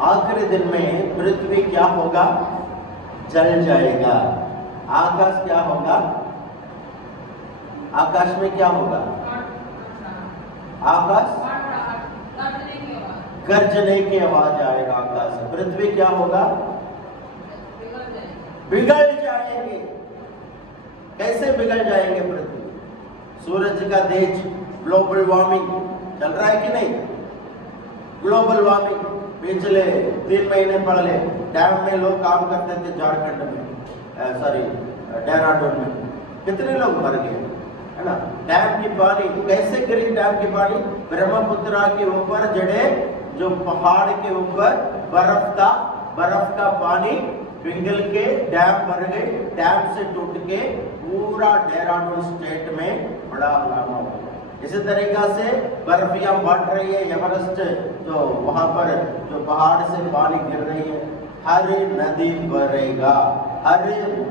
आखिरी दिन में पृथ्वी क्या होगा? जल जाएगा। आकाश क्या होगा? आकाश में क्या होगा? आकाश गर्जने की आवाज आएगा आकाश से। पृथ्वी क्या होगा? बिगड़ जाएंगे। कैसे बिगड़ जाएंगे पृथ्वी? सूरज का तेज, ग्लोबल वार्मिंग चल रहा है कि नहीं? ग्लोबल वार्मिंग पिछले 3 महीने पहले डैम में लोग काम करते थे, झारखंड में, सॉरी देहरादून में, कितने लोग मर गए, है ना? डैम की पानी कैसे गिरी? डैम की पानी ब्रह्मपुत्र के ऊपर जड़े, जो पहाड़ के ऊपर बर्फ था, बर्फ का पानी पिघल के डैम भर गए, डैम से टूट के पूरा देहरादून स्टेट में बड़ा हंगामा हुआ। इसी तरीका से बर्फियां बढ़ रही है, एवरेस्ट जो वहां पर जो पहाड़ से पानी गिर रही है, हर नदी भरेगा, हर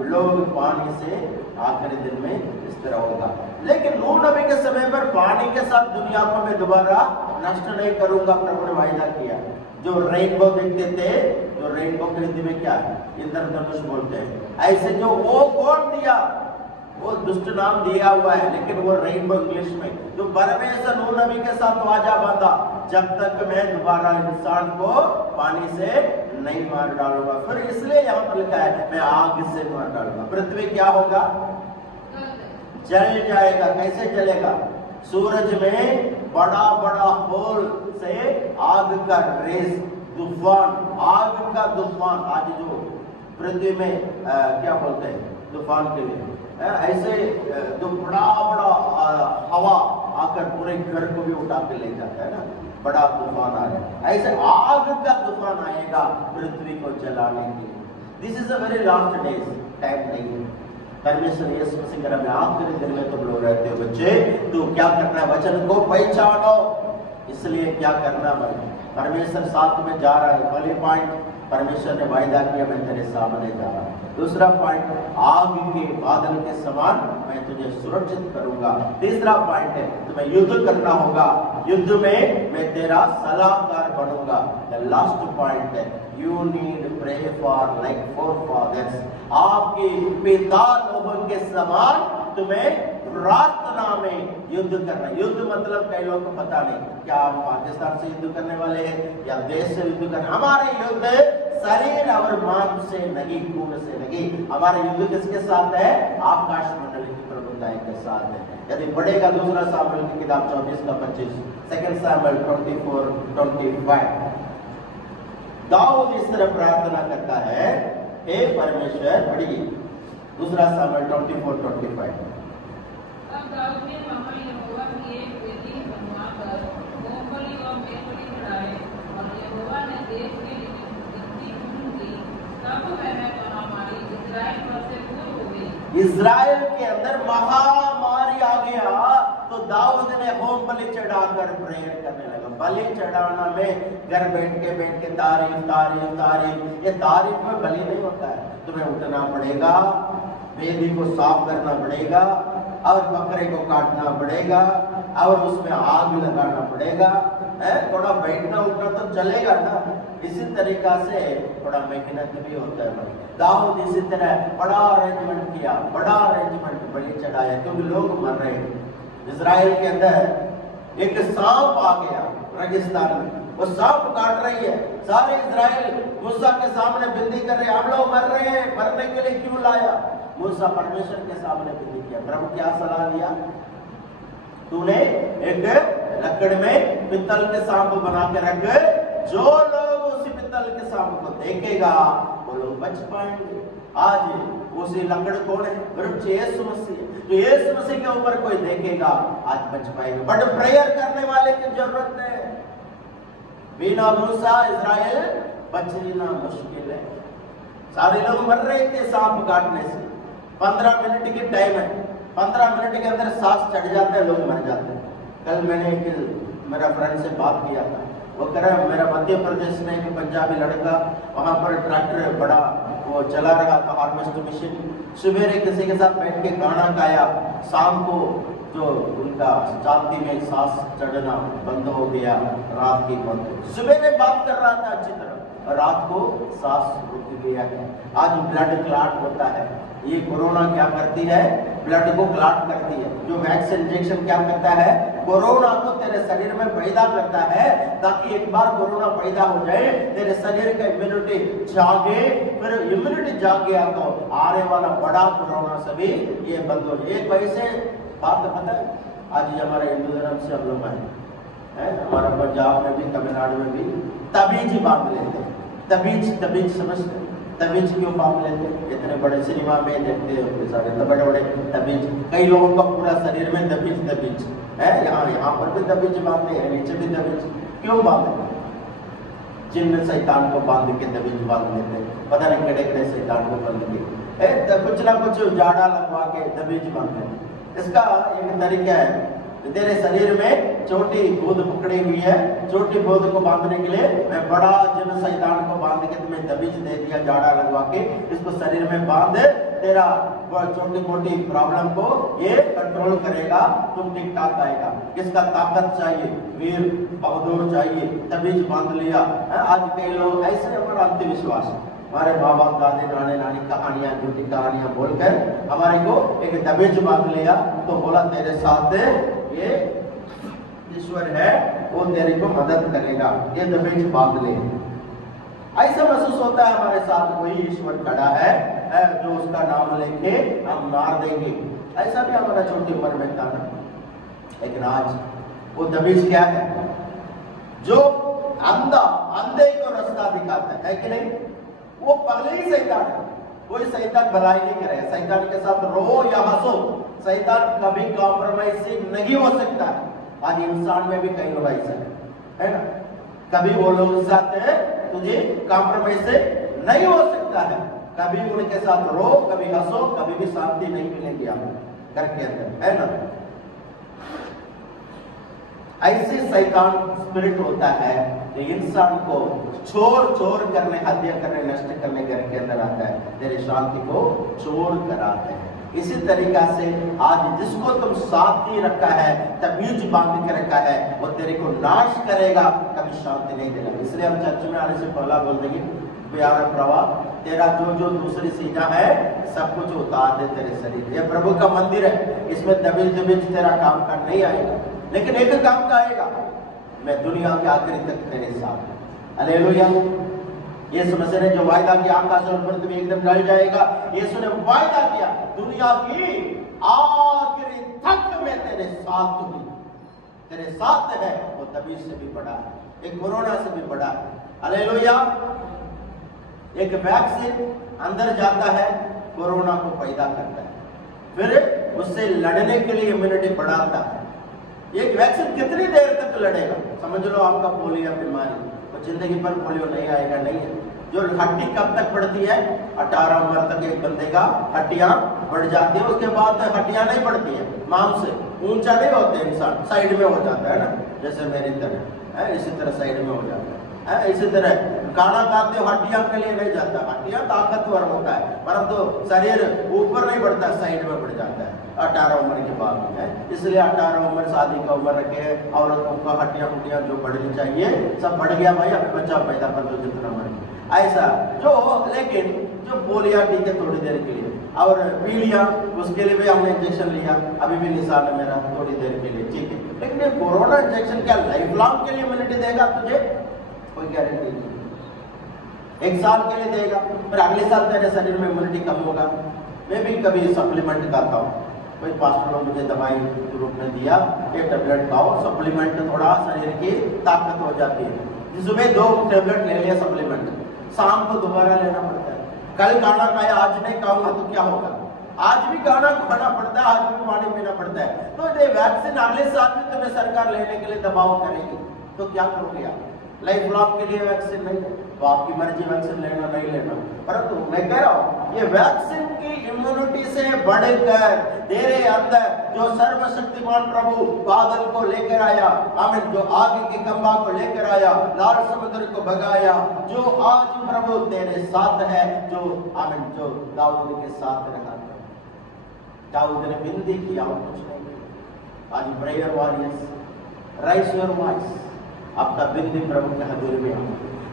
लोग पानी से आखिरी दिन में इस तरह होगा। लेकिन नूह नबी के समय पर पानी के साथ दुनिया को मैं दोबारा नष्ट नहीं करूंगा, प्रभु ने वायदा किया। जो रेनबो देखते थे, जो रेनबो के हिंदी में क्या है, इंद्रधनुष बोलते हैं, ऐसे जो वो कौन दिया, वो दुष्ट नाम दिया हुआ है, लेकिन वो रेनबो इंग्लिश में, जो परमेश्वर नूह नबी के साथ वादा बांधा, जब तक मैं दोबारा इंसान को पानी से नहीं मार डालूंगा। फिर इसलिए यहाँ पर लिखा है मैं आग से मार डालूंगा। पृथ्वी क्या होगा, जल जाएगा। कैसे जलेगा, सूरज में बड़ा बड़ा होल से आग का रेस, तूफान, आग का तूफान। आज जो पृथ्वी में क्या बोलते हैं तूफान के लिए, ऐसे जो बड़ा बड़ा हवा आकर पूरे घर को भी उठा के ले जाता है ना, बड़ा तूफान आ रहा है, ऐसे आग का तूफान आएगा पृथ्वी को जलाने के लिए। This is a very last days, time नहीं है। परमेश्वर यीशु मसीह में आखिरी दिन में तुम लोग रहते हो बच्चे, तो क्या करना है, वचन को पहचानो। इसलिए क्या करना भाई, परमेश्वर साथ में जा रहा है। पहले पॉइंट, परमेश्वर ने वायदा किया मैं तेरे सामने जा रहा हूं। दूसरा पॉइंट, आग के बादल के समान मैं तुझे सुरक्षित करूंगा। तीसरा पॉइंट है तुम्हें युद्ध करना होगा, युद्ध में मैं तेरा सलाहकार बनूंगा। द लास्ट पॉइंट है you need pray for like forefathers. आपके पिता लोगों के समान तुम्हें प्रार्थना में युद्ध करना। युद्ध मतलब कई लोगों को पता नहीं, क्या हम पाकिस्तान से युद्ध करने वाले हैं या देश से युद्ध करने। हमारे युद्ध शरीर और मांस से नहीं, खून से नहीं। हमारा युद्ध किसके साथ है, आकाश मंडल की प्रभुताएं के साथ है। यदि बढ़ेगा दूसरा सामुएल की किताब 24 का 25, सेकंड सामुएल 24:25। दाऊद इस तरह प्रार्थना करता है, हे परमेश्वर, पढ़िए दूसरा सामुएल 24:25। तब दाऊद ने वहाँ यहोवा की एक वेदी बनवाकर होमबलि और मेलबलि चढ़ाए, और यहोवा ने देश के लिए गिनती की, तब वह महामारी इस्राएल पर से दूर हो गई। इस्राएल के अंदर महामारी आ गया, तो दाऊद ने होम बलि चढ़ाकर प्रेयर करने लगा। बलि चढ़ाना में घर बैठ के तारीफ तारीफ तारीफ, ये तारीफ में बलि नहीं होता है। तुम्हें उठना पड़ेगा, वेदी को साफ करना पड़ेगा, और बकरे को काटना पड़ेगा, और उसमें आग लगाना पड़ेगा। थोड़ा बैठना उठना तो चलेगा ना, इसी तरीका से थोड़ा मेहनत भी होता है। दाऊद इसी तरह बड़ा अरेंजमेंट किया, बड़ा अरेंजमेंट, बलि चढ़ाया, क्योंकि लोग मर रहे हैं। इजराइल के अंदर एक सांप आ गया रेगिस्तान में, वो सांप काट रही है। सारे इजराइल मूसा के सामने विनती कर रहे, हम लोग मर रहे हैं, मरने के लिए क्यों लाया। मूसा परमेश्वर के सामने विनती किया, प्रभु क्या सलाह दिया, तूने एक लकड़ में पित्तल के सांप बना के रख, जो लोग उसी पित्तल के सांप को देखेगा वो लोग बच पाएंगे। आज उसी लकड़ कौन है, वृक्ष यीशु मसीह। तो यीशु मसीह के ऊपर कोई देखेगा आज बच पाएगा। बट प्रेयर करने वाले की जरूरत है। बिना मूसा इजराइल बचना मुश्किल है। सारे लोग मर रहे थे सांप काटने से। 15 मिनट की टाइम है, 15 मिनट के अंदर सांस चढ़ जाते हैं, लोग मर जाते हैं। कल मैंने मेरा फ्रेंड से बात किया था, वो कह रहा है मेरा मध्य प्रदेश में एक पंजाबी लड़का वहां पर ट्रैक्टर बड़ा वो चला रहा था, हार्वेस्ट मशीन। सवेरे किसी के साथ बैठ के खाना खाया, शाम को जो उनका छाती में सांस चढ़ना बंद हो गया, रात की बंद। सवेरे बात कर रहा था अच्छी तरह, रात को सांस रुक गया है। आज ब्लड क्लॉट होता है। ये कोरोना क्या करती है, ब्लड को क्लॉट करती है। जो वैक्सीन इंजेक्शन क्या करता है, कोरोना को तेरे शरीर में पैदा करता है, ताकि एक बार कोरोना पैदा हो जाए तेरे शरीर का इम्यूनिटी जागे। फिर इम्यूनिटी जाग गया तो आने वाला बड़ा कोरोना सभी ये बंद हो जाए। वैसे बात पता है, आज हमारे हिंदू धर्म से हम लोग आए, हमारा पंजाब में भी तमिलनाडु में भी तबीज बांध लेते हैं। तबीज समझते, तबीज क्यों बांध लेते हैं? इतने बड़े सिनेमा में देखते हैं सारे बड़े बड़े तबीज, कई लोगों का पूरा शरीर में तबीज है। यहाँ पर भी तबीज बांधते हैं, नीचे भी तबीज क्यों बांधते? जिन्न शैतान को बांध के तबीज बांध लेते हैं, पता नहीं कड़े कड़े शैतान को बांध के कुछ ना कुछ जाड़ा लगवा के तबीज बांध लेते। इसका एक तरीका है, तेरे शरीर में छोटी बूंद पकड़ी हुई है, छोटी बूंद को बांधने के लिए मैं बड़ा जिन शैतान को बांध के तुम्हें दबीज दे दिया, जाड़ा लगवा के इसको शरीर में बांध, तेरा छोटी मोटी प्रॉब्लम को ये कंट्रोल करेगा, तुम ठीक ठाक आएगा। किसका ताकत चाहिए? वीर बहादुर चाहिए, तबीज बांध लिया। आज कई लोग ऐसे, हमारा अंधविश्वास है, हमारे माँ बाप दादे नाने नानी कहानियां, झूठी कहानियां बोलकर हमारे को एक दबेज बांध लिया, तो बोला तेरे साथ ये ईश्वर है, वो तेरे को मदद करेगा, ये दबेज बांध ले। ऐसा महसूस होता है हमारे साथ कोई ईश्वर खड़ा है जो उसका नाम लेके हम मार देंगे। ऐसा भी हमारा छोटी उम्र में था ना। लेकिन आज वो दबेज क्या है? जो अंधे को रास्ता दिखाता है कि नहीं, वो पगले ही शैतान है। कोई शैतान भलाई नहीं करेगा, शैतान के साथ रो या हंसो, शैतान कभी कॉम्प्रोमाइज नहीं हो सकता है। आज इंसान में भी कई लोग ऐसे है ना, कभी वो लोग साथ तुझे कॉम्प्रोमाइज से नहीं हो सकता है। कभी उनके साथ रो, कभी हंसो, कभी भी शांति नहीं मिलेगी आपको घर के अंदर, है ना। ऐसे शैतान स्पिरिट होता है जो इंसान को चोर करने, हत्या करने, नष्ट करने घर के अंदर आता है, तेरी शांति को चोर कराते हैं। इसी तरीका से आज जिसको तुम साथी रखा है, तबीज बांध के रखा है, वो तेरे को नाश करेगा, कभी शांति नहीं देगा। इसलिए हम चर्च में आने से पहला बोल देंगे, प्यारा प्रभु तेरा जो दूसरी चीजा है सब कुछ उतार दे तेरे शरीर। ये प्रभु का मंदिर है, इसमें दबीज तेरा काम का नहीं आएगा, लेकिन एक काम का आएगा, मैं दुनिया के आखिरी तक तेरे साथ। हालेलुया। यीशु मसीह ने जो वायदा किया, आकाश और पृथ्वी में एकदम डल जाएगा, यीशु ने वायदा किया दुनिया की आखिरी तक में तेरे साथ हूं। तेरे साथ है, वो तबीज से भी बड़ा है, एक कोरोना से भी बड़ा है। हालेलुया। एक वैक्सीन अंदर जाता है, कोरोना को पैदा करता है, फिर उससे लड़ने के लिए इम्यूनिटी बढ़ाता है। एक वैक्सीन कितनी देर तक लड़ेगा? समझ लो आपका पोलियो बीमारी, तो जिंदगी पर पोलियो नहीं आएगा, नहीं है। जो हड्डी कब तक बढ़ती है? 18 उम्र तक एक बंदे का हड्डियां बढ़ जाती है, उसके बाद हड्डियां नहीं बढ़ती है, मांस से ऊंचा नहीं होते, इंसान साइड में हो जाता है ना, जैसे मेरी तरह है, इसी तरह साइड में हो जाता है। इसी तरह खाना खाते हो, हड्डियां के लिए नहीं जाता, हड्डियां ताकतवर होता है, परंतु शरीर ऊपर नहीं बढ़ता, साइड में बढ़ जाता है 18 उम्र के बाद है। इसलिए 18 उम्र शादी का उम्र रखे, औरतों का हड्डियां जो बढ़नी चाहिए सब बढ़ गया भाई, अभी बच्चा पैदा कर दो जितना मर्जी ऐसा जो। लेकिन जो पोलियो टीके थोड़ी देर के लिए, और पीलिया उसके लिए भी हमने इंजेक्शन लिया, अभी भी निशान है मेरा, थोड़ी देर के लिए, ठीक है। लेकिन ये कोरोना इंजेक्शन क्या लाइफ लॉन्ग के लिए इम्यूनिटी देगा तुझे? कोई गारंटी नहीं। 1 साल के लिए देगा, फिर अगले साल तेरे शरीर में इम्यूनिटी कम होगा। मैं भी कभी सप्लीमेंट खाता हूँ, कोई पास्टर ने मुझे दवाई के रूप में दिया, एक टेबलेट खाओ, सप्लीमेंट थोड़ा शरीर की ताकत हो जाती है। सुबह 2 टेबलेट ले लिया सप्लीमेंट, शाम को दोबारा लेना पड़ता है। कल खाना खाया, आज नहीं खाऊंगा तो क्या होगा? आज भी खाना खाना पड़ता है, आज भी पानी पीना पड़ता है। तो ये वैक्सीन अगले साल भी तुम्हें सरकार लेने के लिए दबाव करेगी, तो क्या करोगे आप? लाइफ लॉन्ग के लिए वैक्सीन नहीं है, तो आपकी मर्जी वैक्सीन लेना नहीं लेना। परंतु मैं कह रहा हूं, ये वैक्सीन की इम्यूनिटी से बढ़कर तेरे अंदर जो सर्वशक्तिमान प्रभु बादल को लेकर आया, आमीन, जो आगे के खंभा को लेकर आया, लाल समुद्र को भगाया, जो आज प्रभु तेरे साथ है, जो आमीन, जो दाऊद के साथ रहा था। दाऊद ने विनती की और कुछ नहीं किया। आज prayer warriors, rise your voice, आपका बिंदी प्रभु के हजूर में हो,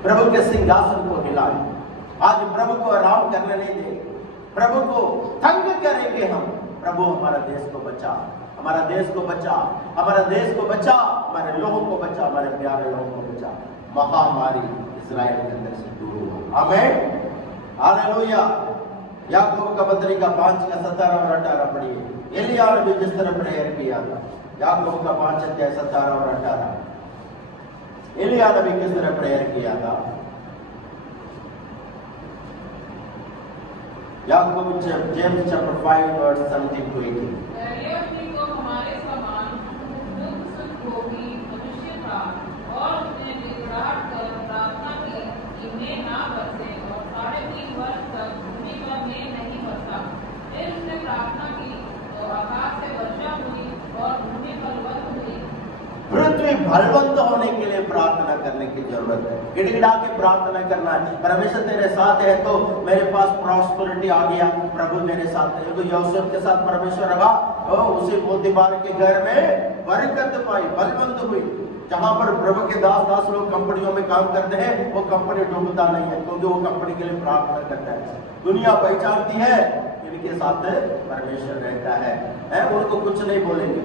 प्रभु के सिंहासन को हिलाए। आज प्रभु को आराम करने नहीं देंगे, प्रभु को तंग करेंगे हम। प्रभु हमारा देश को बचा, हमारा देश को बचा, हमारा देश को बचा, हमारे लोगों को बचा, हमारे प्यारे लोगों को बचा। महामारी इस्राएल के अंदर से दूर हो। आमीन, हालेलुया। याकूब का पत्री का 5 का 17 और 18 पढ़िए। एलिया ने भी जिस तरह प्रेयर किया था, याकूब का 5 अध्याय 17 और 18, एलिया ने भी किस तरह प्रेयर किया था। याकूब जेम्स चैप्टर 5 वर्स 17 to 18। को हमारे समान दुख सुख भोगी मनुष्य था, और उसने गिड़गिड़ाहट कर प्रार्थना की कि मेघ ना बरसे, और 3.5 वर्ष तक भूमि पर मेघ नहीं बरसा। फिर उसने प्रार्थना की तो आकाश से वर्षा हुई और भूमि पर बलवंत होने के लिए प्रार्थना करने की जरूरत है। गिड़गिड़ा के प्रार्थना करना है, परमेश्वर तेरे साथ है तो मेरे पास प्रॉस्पेरिटी आ गया, प्रभु मेरे साथ है। तो यूसुफ के साथ परमेश्वर रहा, तो उसी पोतीफार के घर में बरकत पाई, बलवंत हुई। जहां पर प्रभु के दास लोग कंपनियों में काम करते हैं, वो कंपनी डूबता नहीं है, क्योंकि वो कंपनी के लिए प्रार्थना करता है। दुनिया पहचानती है इनके साथ परमेश्वर रहता है, उनको कुछ नहीं बोलेंगे।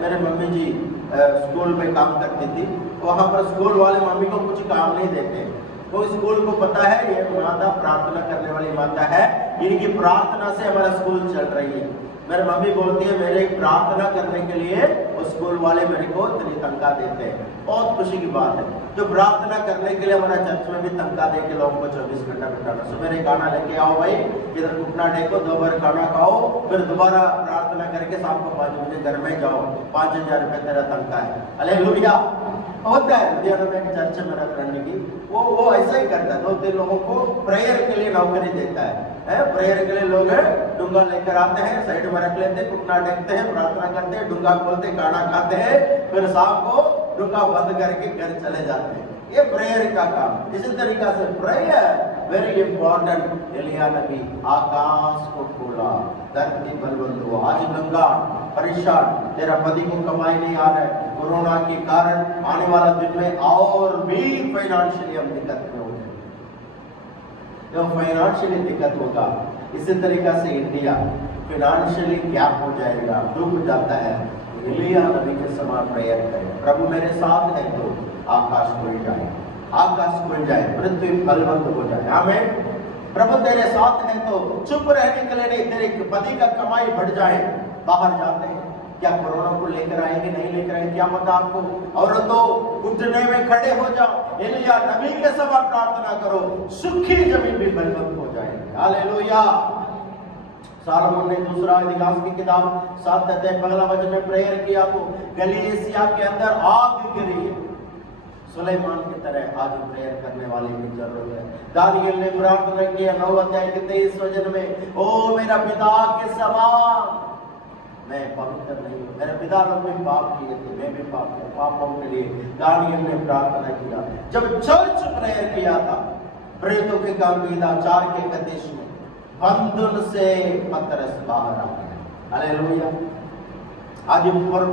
मेरे मम्मी जी स्कूल में काम करती थी, वहां पर स्कूल वाले मम्मी को कुछ काम नहीं देते, तो स्कूल को पता है ये माता प्रार्थना करने वाली माता है, इनकी प्रार्थना से हमारा स्कूल चल रही है। मेरी मम्मी बोलती है मेरे प्रार्थना करने के लिए वो स्कूल वाले मेरे को इतनी तनख्वाह देते हैं। बहुत खुशी की बात है, जो प्रार्थना करने के लिए हमारा चर्च में भी तनख्वाह दे के लोगों को 24 घंटा बिठाना। सुबह खाना लेके आओ भाई, इधर घुटना टेको, 2 बार खाना खाओ, फिर दोबारा प्रार्थना करके शाम को 5 बजे घर में जाओ, 5000 रुपए तेरा तनख्वाह है। हालेलुया। होता है लुधियाना में एक चर्च मेरा फ्रेंड की, वो ऐसा ही करता है, 2-3 लोगों को प्रेयर के लिए नौकरी देता है। प्रेयर के लिए लोग डूंगा लेकर आते हैं, साइड में रख लेते हैं, घुटना टेकते हैं, प्रार्थना करते हैं, डूंगा खोलते, खाना खाते हैं, फिर शाम को डूंगा बंद करके घर चले जाते हैं। ये प्रेयर का काम। इसी तरीका से प्रेयर वेरी इंपॉर्टेंट। एलिया नबी आकाश को खोला, धरती बलवंत हुआ। आज गंगा परेशान, तेरा पति को कमाई नहीं आ रहा है, कोरोना के कारण आने वाला दिन में और भी फाइनेंशियली हम दिक्कत में हो जाए, जब फाइनेंशियली दिक्कत होगा। इसी तरीका से इंडिया फाइनेंशियली गैप हो जाएगा, डूब जाता है। एलिया नबी के समान प्रेयर करें, प्रभु मेरे साथ है तो आकाश खुल जाए, आकाश खुल जाए, पृथ्वी फलवंत हो जाए। आमीन। प्रभु तेरे साथ है तो चुप रहने के लिए नहीं, तेरे पति का कमाई बढ़ जाए। बाहर जाते हैं, क्या कोरोना को लेकर आएंगे, नहीं लेकर आएंगे, क्या पता आपको। और तो घुटने में खड़े हो जाओ, एलिया नबी के समान प्रार्थना करो, सूखी जमीन भी बलवंत हो जाएगी। हालेलुया। सालोमन ने दूसरा अधिकांश की किताब 7 अध्याय 1 वचन में प्रेयर किया तो गलीसिया के अंदर आग गिरी है। सुलेमान की तरह आज प्रेयर करने वाले की जरूरत है। दानियल ने प्रार्थना किया 9 अध्याय के 23 वचन में, ओ मेरा पिता के समान मैं पवित्र नहीं हूँ। मेरे पिता लोग भी पाप किए थे, मैं भी पाप किया, पापों के लिए दानियल ने प्रार्थना किया। जब चर्च प्रेयर किया था, प्रेतों के काम किया 4 के 31 में, बंधन से पतरस बाहर आ गया। हालेलुया। आज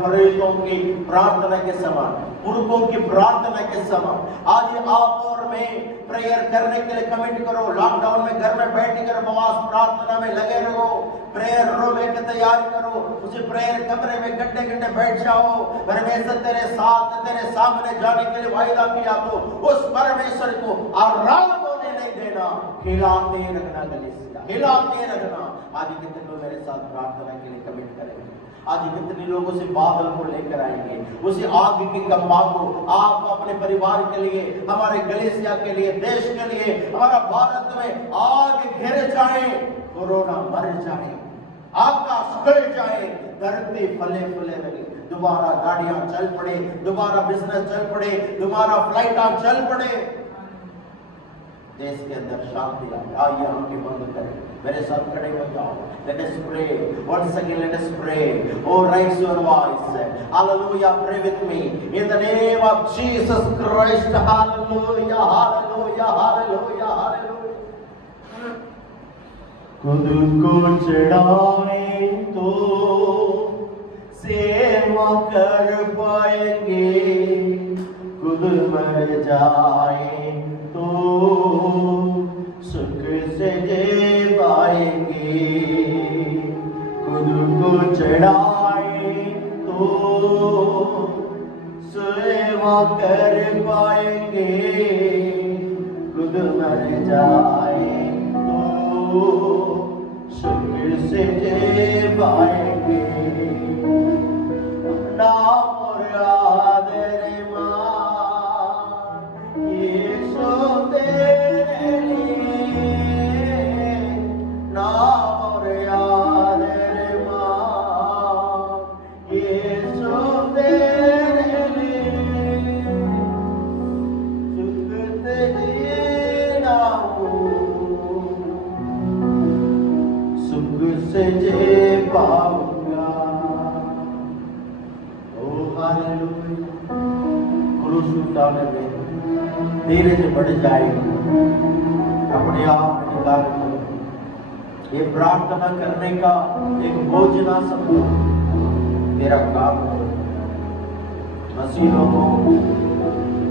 प्रेतों की प्रार्थना के समान, पुरखों की प्रार्थना के समान आज आप और मैं प्रेयर करने के लिए कमिट करो। लॉकडाउन में घर में बैठ कर उपवास प्रार्थना में लगे रहो, प्रेयर रूम में तैयार करो, उसी प्रेयर कमरे में घंटे घंटे बैठ जाओ। परमेश्वर तेरे साथ, तेरे सामने जाने के लिए वायदा किया तो उस परमेश्वर को आराम होने नहीं देना, हिलाते रखना, गलीसिया हिलाते रखना। आज कितने लोग मेरे साथ प्रार्थना के लिए कमिट करेंगे? आज कितने लोगों से बादल को लेकर आएंगे, उसी आग की कम्बा को आप अपने परिवार के लिए, हमारे गलीसिया के लिए, देश के लिए, हमारा भारत में आग घिर जाए, कोरोना मर जाए, आकाश खुल जाए, धरती फले फूले लगे, दोबारा गाड़ियां चल पड़े, दोबारा बिजनेस चल पड़े, दोबारा फ्लाइटां चल पड़े, देश के अंदर शांति आए। आइए हम भी बंद करें, मेरे साथ खड़े हो जाओ। Let us pray once again. Let us pray. Oh, raise your voice. Hallelujah. Pray with me in the name of Jesus Christ. Hallelujah. Hallelujah. Hallelujah. Hallelujah. खुद को चढ़ाए तो सेवा कर पाएंगे, खुद मर जाए तो सुख से जी पाएंगे। खुद को चढ़ाए तो सेवा कर पाएंगे, खुद मर जाए तो सुख से जी पाएंगे। नाम और आदर यीशु तेरे लिए, नाम और आदर यीशु तेरे लिए, सुख से जीना सुख से जी पाऊंगा। ओ हालेलुया। चलाने में धीरे से बढ़ जाएगी, अपने आप निकाल दो। ये प्रार्थना करने का एक बोझ ना समझो, तेरा काम है। मसीह लोगों,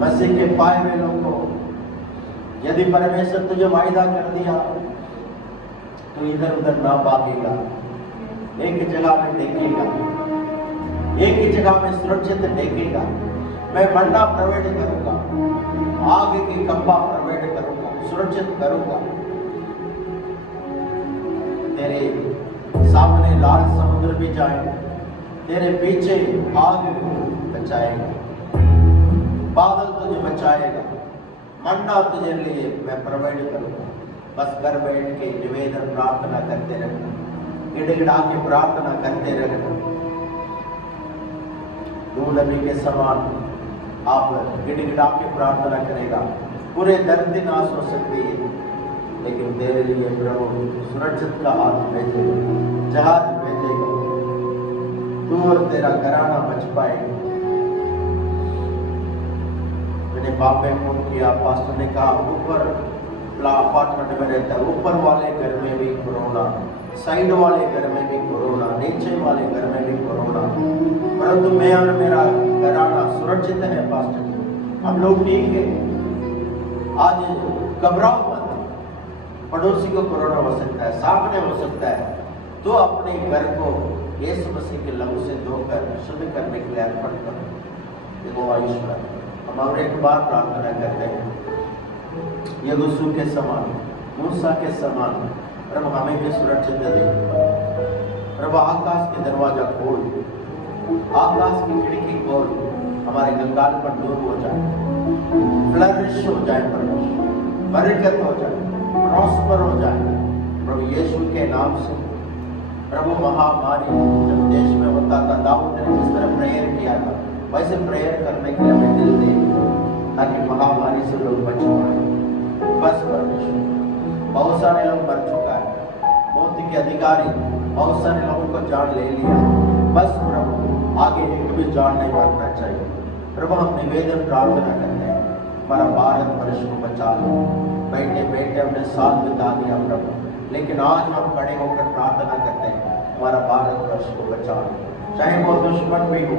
मसीह के पाए हुए लोगों, यदि परमेश्वर तुझे वायदा कर दिया तो इधर उधर ना भागेगा, एक जगह में टेकेगा, एक ही जगह में सुरक्षित टेकेगा। मैं मन्ना प्रोवाइड करूंगा, आग की कब्बा प्रोवाइड करूंगा, सुरक्षित करूंगा। तेरे सामने लाल समुद्र भी जाए, तेरे पीछे आग बचाएगा, बादल तुझे बचाएगा, मन्ना तुझे लिए मैं प्रोवाइड करूंगा। बस घर बैठ के निवेदन प्रार्थना करते रहना, गिड़गिड़ा के प्रार्थना करते रहना। दूध नबी के समान आप गिड़गिड़ा के प्रार्थना करेगा, पूरे धरती नाश हो सकती है, लेकिन तेरे लिए प्रभु सुरक्षित का हाथ भेजेगा, जहाज भेजेगा, तू और तेरा घराना बच पाएगा। मैंने बाप में फोन किया, पास्टर ने कहा ऊपर अपार्टमेंट में रहता है, ऊपर वाले घर में भी कोरोना, साइड वाले घर में भी कोरोना, नीचे वाले घर में भी कोरोना, परंतु मैं और मेरा घराना सुरक्षित है पास्टर जी, हम लोग ठीक है। आज घबराओ मत, पड़ोसी को कोरोना हो सकता है, सामने हो सकता है, तो अपने घर को यीशु मसीह के लहू से धोकर शुद्ध करने के लिए अर्पण करो। देखो ईश्वर, हम और एक बार प्रार्थना करते हैं, यहोशू के समान, मूसा के समान, प्रभु हमें भी सुरक्षित दे। प्रभु आकाश के दरवाजा खोल, आकाश की खिड़की खोल, हमारे कंगाल पर दूर हो जाए, फ्लरिश हो जाए, प्रभु बरकत हो जाए, प्रॉस्पर हो जाए प्रभु यीशु के नाम से। प्रभु महामारी जब देश में होता था, दाऊद ने जिस तरह प्रेयर किया था, वैसे प्रेयर करने के लिए हमें दिल दे, ताकि महामारी से लोग बच पाए। बस परमेश्वर, बहुत सारे लोग मर चुका है, मौत के अधिकारी बहुत सारे लोगों को जान ले लिया, बस प्रभु आगे एक भी जान नहीं मरना चाहिए। प्रभु हम निवेदन प्रार्थना करते हैं, हमारा भारत वर्ष को बचा लो। बैठे बैठे हमने साथ बिता दिया प्रभु, लेकिन आज हम खड़े होकर प्रार्थना करते हैं, हमारा भारत वर्ष को बचा लो। चाहे वो दुश्मन भी हो,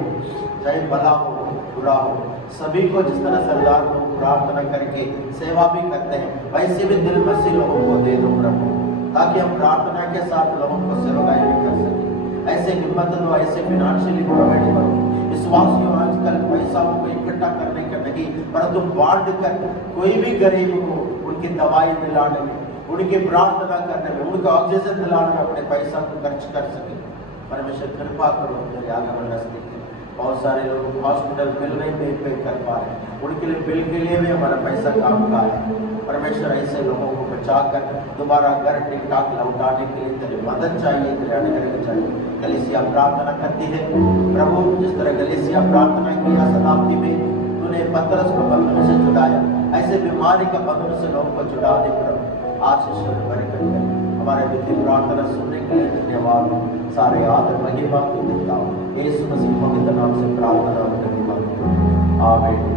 चाहे भला हो बुरा हो, सभी को जिस तरह सरदार लोग प्रार्थना करके सेवा भी करते हैं, वैसे भी दिल मसीह लोगों को दे दो प्रभु, ताकि हम प्रार्थना के साथ लोगों को सेवाएं भी कर सकें। ऐसे हिम्मत दो, ऐसे फिनेंशियली प्रोवाइड करो। विश्वासियों, आजकल पैसा को इकट्ठा करने का नहीं, परंतु बांट कर कोई भी गरीब को उनकी दवाई दिलाने में, उनकी प्रार्थना करने में, उनका ऑक्सीजन दिलाने में अपने पैसा को खर्च कर सके। परमेश्वर कृपा करो, मेरे आगमन नजदीक है। बहुत सारे लोग हॉस्पिटल बिल नहीं पे कर पा रहे, उनके लिए बिल के लिए भी हमारा पैसा काम का है। परमेश्वर ऐसे लोगों को बचाकर दोबारा घर ठीक ठाक लौटाने के लिए तेरी मदद चाहिए, तेरे अनुग्रह चाहिए। कलीसिया प्रार्थना करती है प्रभु, जिस तरह कलीसिया प्रार्थना किया शताब्दी में, तूने पतरस को बंधन से छुड़ाया, ऐसे बीमारी का बंधन से लोगों को छुड़ा दे प्रभु। आशीष और बरकत कर। हमारे विधि प्रार्थना सुनने के लिए धन्यवाद। सारे आदर महिमा को देता हूँ यीशु मसीह पवित्र नाम से प्रार्थना और धन्यवाद। आमीन।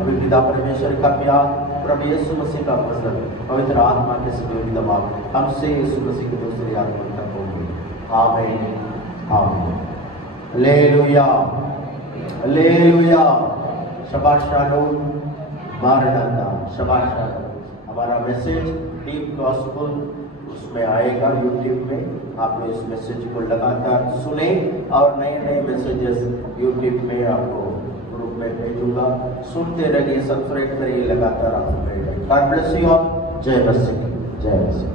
अभी पिता परमेश्वर का प्यार, प्रभु यीशु मसीह का फजल, पवित्र आत्मा के सभी दबाव हमसे यीशु मसीह की दूसरी आत्मा तक होगी। आमीन आमीन। Hallelujah hallelujah. शाबाश शालोम मारनाथा, शाबाश शालोम। हमारा मैसेज डीप गॉस्पेल उसमें आएगा यूट्यूब में, आप लोग इस मैसेज को लगातार सुने और नए नए मैसेजेस यूट्यूब में आपको ग्रुप में भेजूंगा। सुनते रहिए, सब्सक्राइब करिए, लगातार आपको मिलेगा। God bless you all. जय मसीह, जय मसीह।